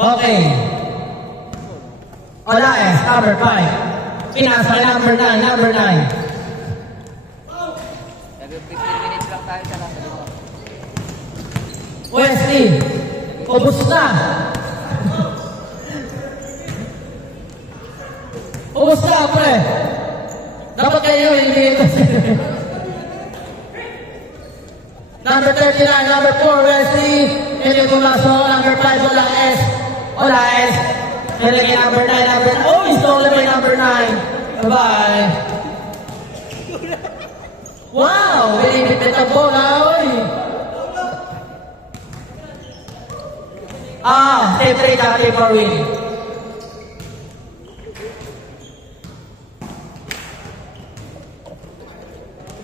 Okay. Olaes, number 5. Pinasa kay number 9, number 9. 15 minutes lang tayo sa lasa dito. Wesley, ubus na. Ubus na, pre. Dapat kayo hindi ito. Number 39, number 4, Wesley. Hindi Gulaso, number 5, Olaes. Olaes. Hindi number 9, number 9. Oh, he's stolen by number 9. Bye-bye. Wow, binibit ang bola, oy. Step 3 dati for win.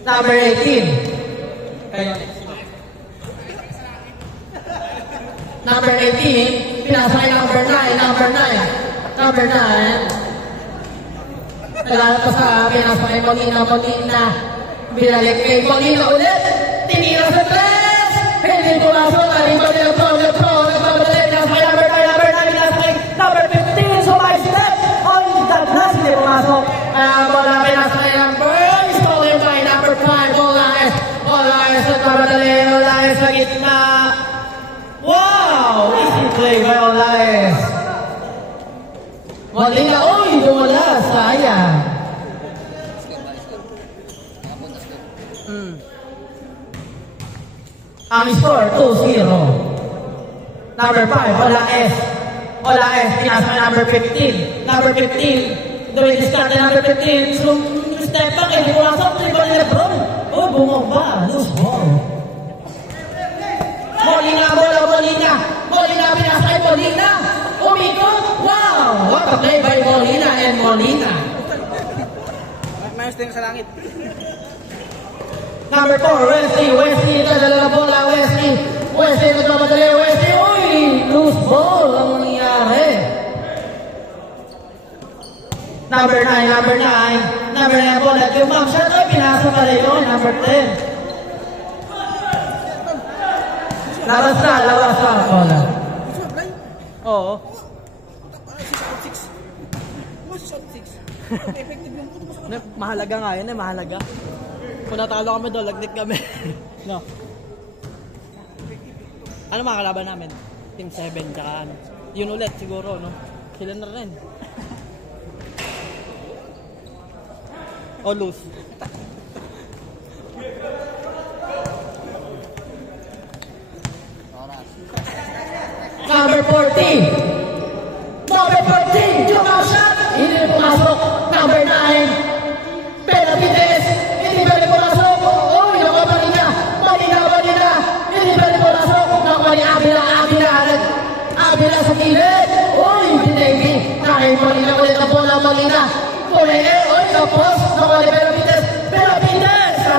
Number 18. Kayo next. Number 18, pinasa kay number 9, number 9. Number 9. Nalala pa sa pinasa kay Molina. Binalik kay Molina ulit. Tinira sa 3. Hindi Gulaso. Narin pa nila pro. Nagbabalik. Pinasa kay number 9, number 9. Pinasa kay number 15. Sumay sila. Oy, dagnas. Hindi pumasok. Bola pinasa kay number. Stolen by number 5. Olaes. Nagbabalik. Olaes sa gitna. Wow! Easy play by Olaes. Molina. Oy, wala. Sayang. Ang score, 2-0. Number 5, Olaes. Pinasa kay number 15. Number 15. Doon discard kay number 15. Step back, hindi ko lang sa tribal ni Lebron. Oh, bumaba. Loose ball. Molina, pinasa kay Molina. Umikot. Wow! What a play by Molina and Molina. Mayos din sa langit. Number 4, Wesley, dadala na bola, Wesley, nagmamadali, Wesley, uy, loose ball, ang nangyari. Number 9, bola, jump shot, ay, pinasa pa rin yun, number 10. Labas na, bola. Oo. Mahalaga nga yun mahalaga. Kung natalo kami doon, lagnik kami. No. Ano mga kalaban namin? Team 7, tsaka ano. Yun ulit siguro, no? Sila na rin. O lose. Number 14. Jump shot. Hindi pumasok. Number 9. Benavides. Hindi pwede pumasok. Uy, nakabali niya. Molina. Hindi pwede pumasok. Nakabali Avila sa gilid. Uy, hindi. Kahit Molina ulit ang bola. Molina. Uy, tapos. Nakabali Benavides.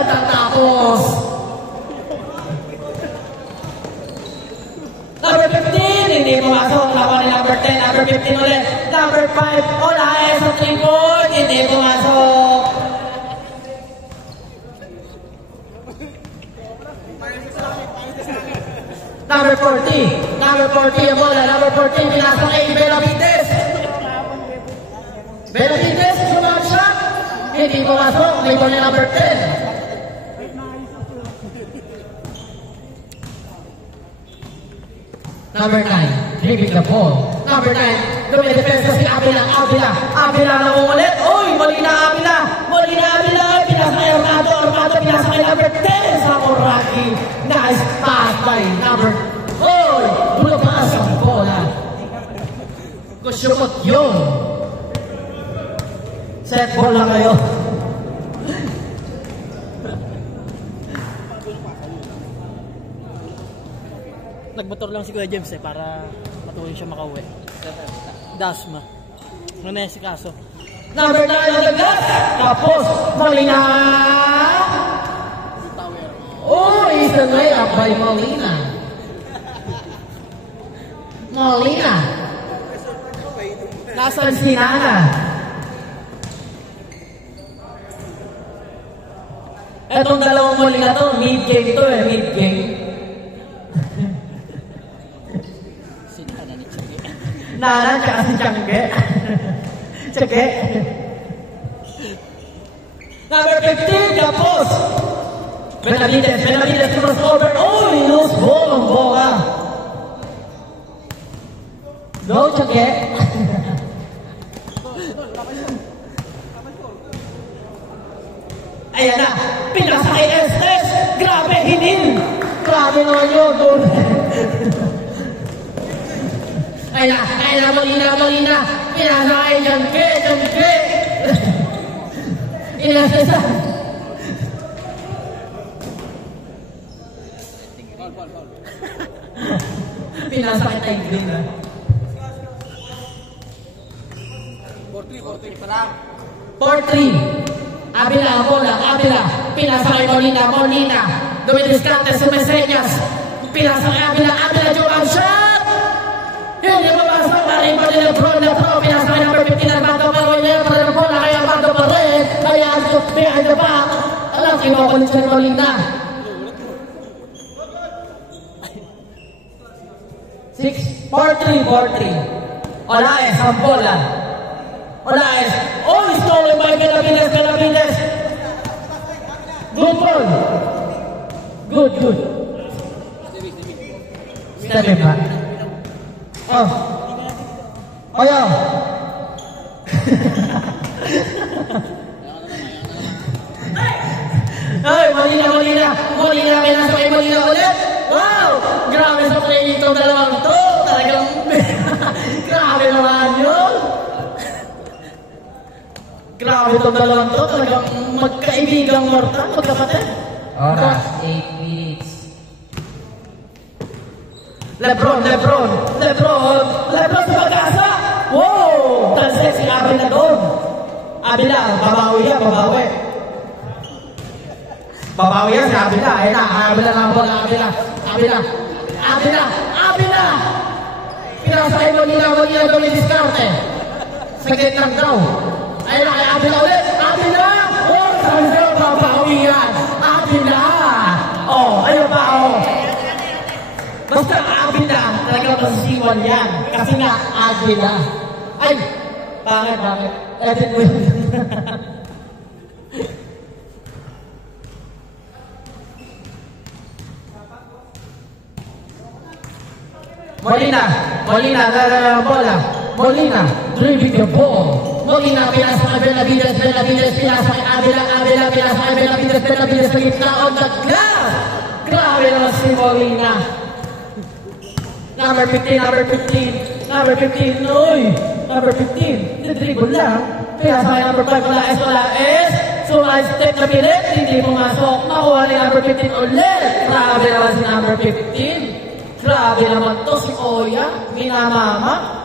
Tapos. Number 15, hindi pumasok. Nakabali number 10, number 15 ulit. Number 5, Olaes sa 3-point, hindi pumasok. Number 40 ang bola. Number 14, pinasa kay Benavides. Sumang shot. Hindi pumasok. Labor ni number 10. Number 9, dribbling the ball. Number 9, dumidepensa si Avila na ulit. Uy, Molina. Pinasa kay Armado, pinasa kay number 10 sa Moraki. Nice pass by number. Uy, bulabas ang bola. Kusyumot yun. Set ball lang kayo. Nagmotor lang si Kuya James para matuloy siya makauwi. Dasma. Ano si kaso? Number 9 ang lagat. Tapos, Molina. Oh, is the layup by Molina. Nasaan si Nana? Etong dalawang Molina to, mid-game to mid-game. Nana tsaka si Tiangge. Tiangge. Number 15, Capos. Benavides crossover. Oh, loose ball ang bola. No, Tiangge. Ayan na, pinasa kay Estes. Grabe, hinin. Grabe naman yun. Ayan na, Molina. Pinasa kay Tiangge. Inasesa. Pinasa kay Tiangge na. 4-3. Abila ang bola, pinasa kay Molina, dumidiskante, sumesenyas, pinasa kay Abila, jump shot! Hindi mapasok na rin pa din ang throw, pinasa kay number 15, Armando Parroy, para ng bola kay Armando Parroy, kaya behind the back, alam, kinukulit siya ni Molina. 4-3. Olaes ang bola. Olaes. Oh, stolen by Benavides. Good ball. Good. Step back. Oh. Oyo. Ay, Molina. Pinasok kay Molina ulit. Wow! Grabe sa play itong dalawang to. Talagang grabe naman yun. Grabe itong dalawang to. Talagang magkaibigang mortal, magkapatid. Oras, 8 minutes. Lebron sa pag-asa. Wow! Talsik si Abila doon. Abila, babawi yan. Babawi yan si Abila. Ayun na, Abila na ang bola. Abila! Pinasa kay Molina dumidiskarte. Sa gitnang daw. Ayun na, kay Abila ulit. Abila! Oh, sabi sa'yo, babawi yan. Abila! Oh, ayun pa, oh. Basta Abila, talagang masisiwan yan. Kasi nga, Abila. Ay! Bakit? Edit mo yun. Molina, driving the ball. Molina, pinasa kay Benavides, pinasa kay Abila, pinasa kay Benavides, sa gitna on the glass. Grabe naman si Molina. Number 15, oy! Number 15, dribble lang. Pinasa kay number 5, Olaes. Step na pilit, hindi pumasok. Nakuha ni number 15 ulit. Grabe naman si number 15. Grabe naman to si Oya, minamama.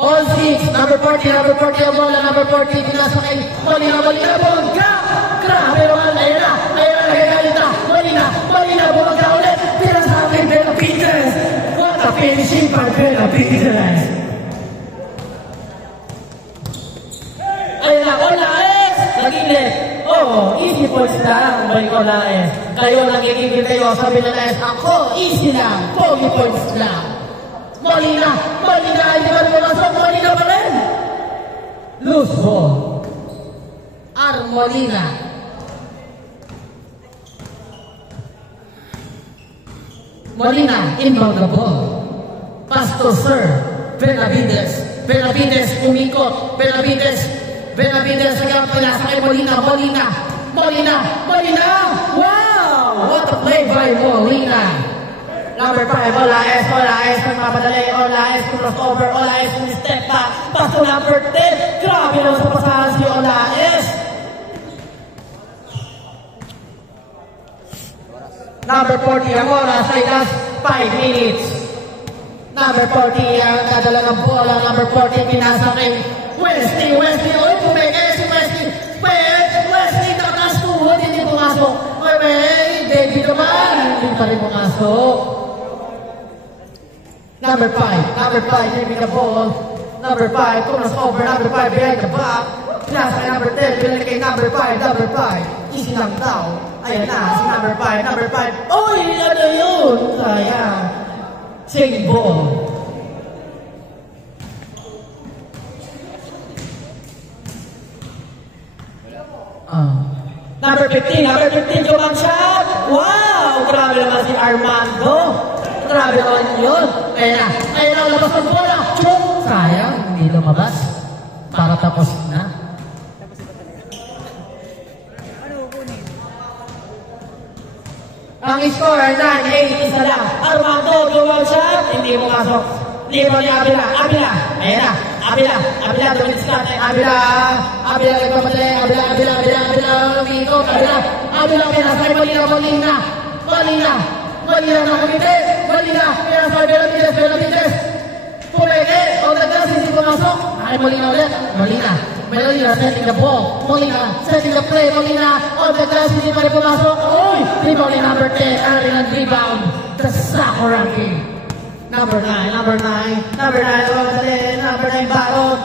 All six. Number 40 ang bola, number 40, pinasa kay Molina, bumagka! Grabe naman, ayun na, nagagalit na. Molina, bumagka ulit, pinasa kay Benavides. What a finishing by Benavides. Ayun na, Olaes, nag-ilit. Oh, easy points lang, may Olaes. Kayo nagigigil kayo, sabi na Olaes, ako, easy lang, 40 points lang. Molina, hindi ba pumasok? Molina pa rin. Loose ball. Molina. Molina, inbound the ball. Pass to Sir Benavides, umikot. Benavides, hanggang pinasa kay Molina. Wow! What a play by Molina. Number 5, Olaes, nagpapadali, Olaes, crossover, Olaes, step back, pass to number 10, grabe naman sa pasahan si Olaes. Number 40, ang oras ay last 5 minutes. Number 40, ang dadala ng bola, number 40, pinasa kay Wesley, oy, pumeke si Wesley, nakakas tuhod, hindi pumasok. David naman, hindi pa rin pumasok. Number 5, giving the ball. Number 5, crossover, number 5, behind the back. Pinasa kay number 10, pinasa kay number 5. Easy lang daw. Ayan na, si number 5. Oy, ano yun? Sayang. Same ball. Number 15, jump shot! Wow! Grabe naman si Armando. Grabe naman yun. Ayun na, labas ng bola. Chuk! Sayang, hindi lumabas. Para tapos na. Ang score, 9-8, isa lang. Armando, jump shot! Hindi mo masok. Libo ni Abila. Ayan na. Abila, tumilis natin. Abila, nagpamadali. Abila, lumikot. Abila, pinasay, Molina na kumite. Molina, pinasay, Benavides. Pumeke, on the glass, hindi pumasok. Ay, Molina ulit. Molina, setting the ball. Molina, setting the play. Molina, on the glass, hindi pa rin pumasok. Uy! Libo ni number 10, earning ang rebound. The Sakura King. Number 9, number 9, Baron,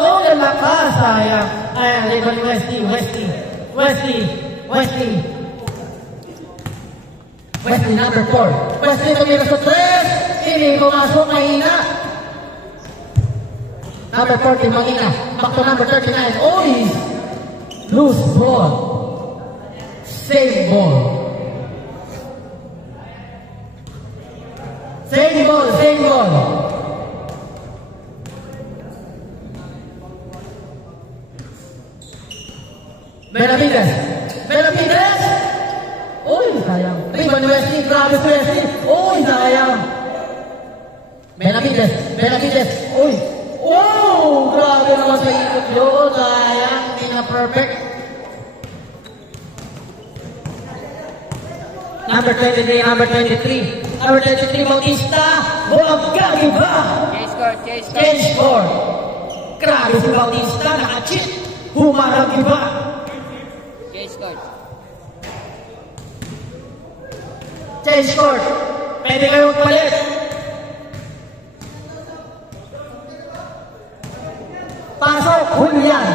oh, lakas, sayang. Ayan, libo ni Wesley, number 4. Wesley, tumira sa 3, hindi pumasok, mahina. Number 40, Molina, back to number 39, Oy! Loose ball. Save ball. Same ball. Benavides. Uy, sayang. Ribbon Wesley, grabe si Wesley. Uy, sayang. Benavides. Uy. Oh, grabe naman sa ikot yun. Sayang, hindi na perfect. Number 23, Bautista. Bulag gabi ba? Change score. Grabe si Bautista, naka-cheat. Humarang iba. Change score. Pwede kayo magpalit. Pasok, Julian.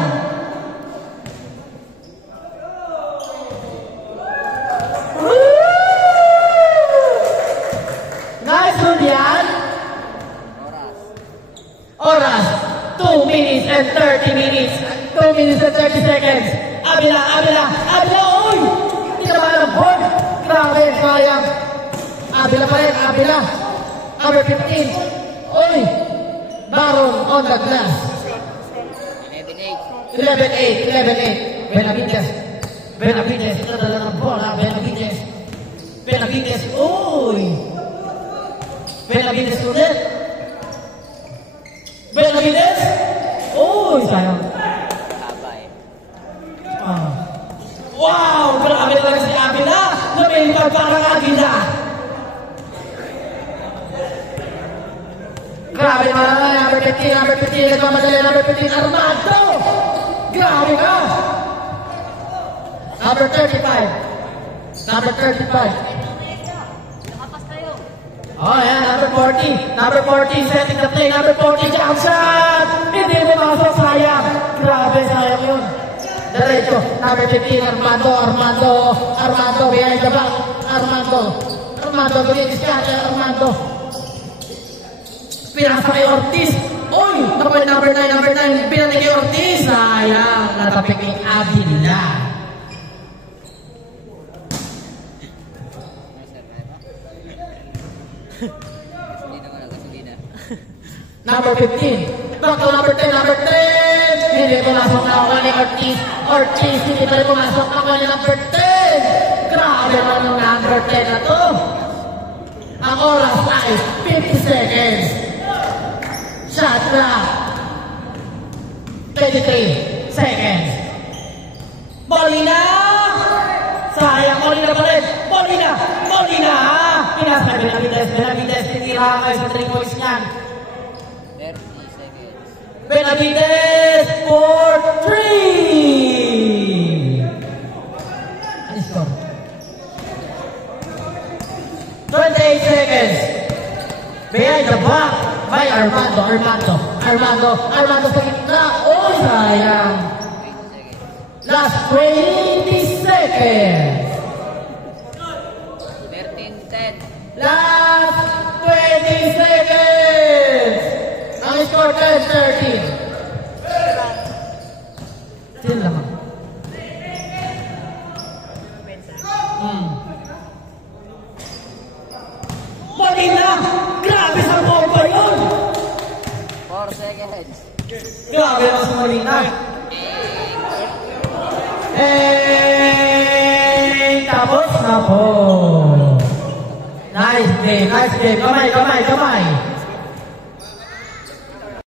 Nice, Julian. Oras. 2 minutes and 30 minutes. 2 minutes and 30 seconds. Abila. Uy! Hindi naman ang board. Grabe, sayang. Abila pa rin. Number 15. Uy! Baron on the glass. 11-8. Benavides. Nadala ng bola. Benavides. Uy! Benavides ulit. Uy, sayang. Wow! Grabe talaga si Abila. Lumilipad parang Abila. Grabe naman. Number 15. Nagmamadali. Number 15. Armando. Grabe ka. Number 35. Oh, yeah, number 40, setting the play, number 40, jump shot! Hindi pumasok, sayang. Grabe, sayang yun. Diretso, number 15, Armando, behind the back, Armando, gulitis ka, Armando. Pinasa kay Ortiz. Uy, kapag number 9, pinasa kay Ortiz. Sayang, natapik kay Abila. Number 15. Back to number 10. Hindi pumasok na ako ni Ortiz, hindi pa rin pumasok ako ni number 10. Grabe naman yung number 10 na to. Ang oras ay 50 seconds. Shot clock. 23 seconds. Molina! Sayang, Molina pa rin. Molina! Pinasa Benavides. Tinira kayo sa 3 points niyan. 30 seconds. Benavides for 3! Ano score? 28 seconds. Behind the back by Armando sa gitna. Oh, sayang. 20 seconds. Last 20 seconds. 13-10. Last 20 Grabe sa bomba yun! 4 seconds. Grabe naman si Molina. Tapos na po. Nice game, nice game. Kamay, kamay, kamay.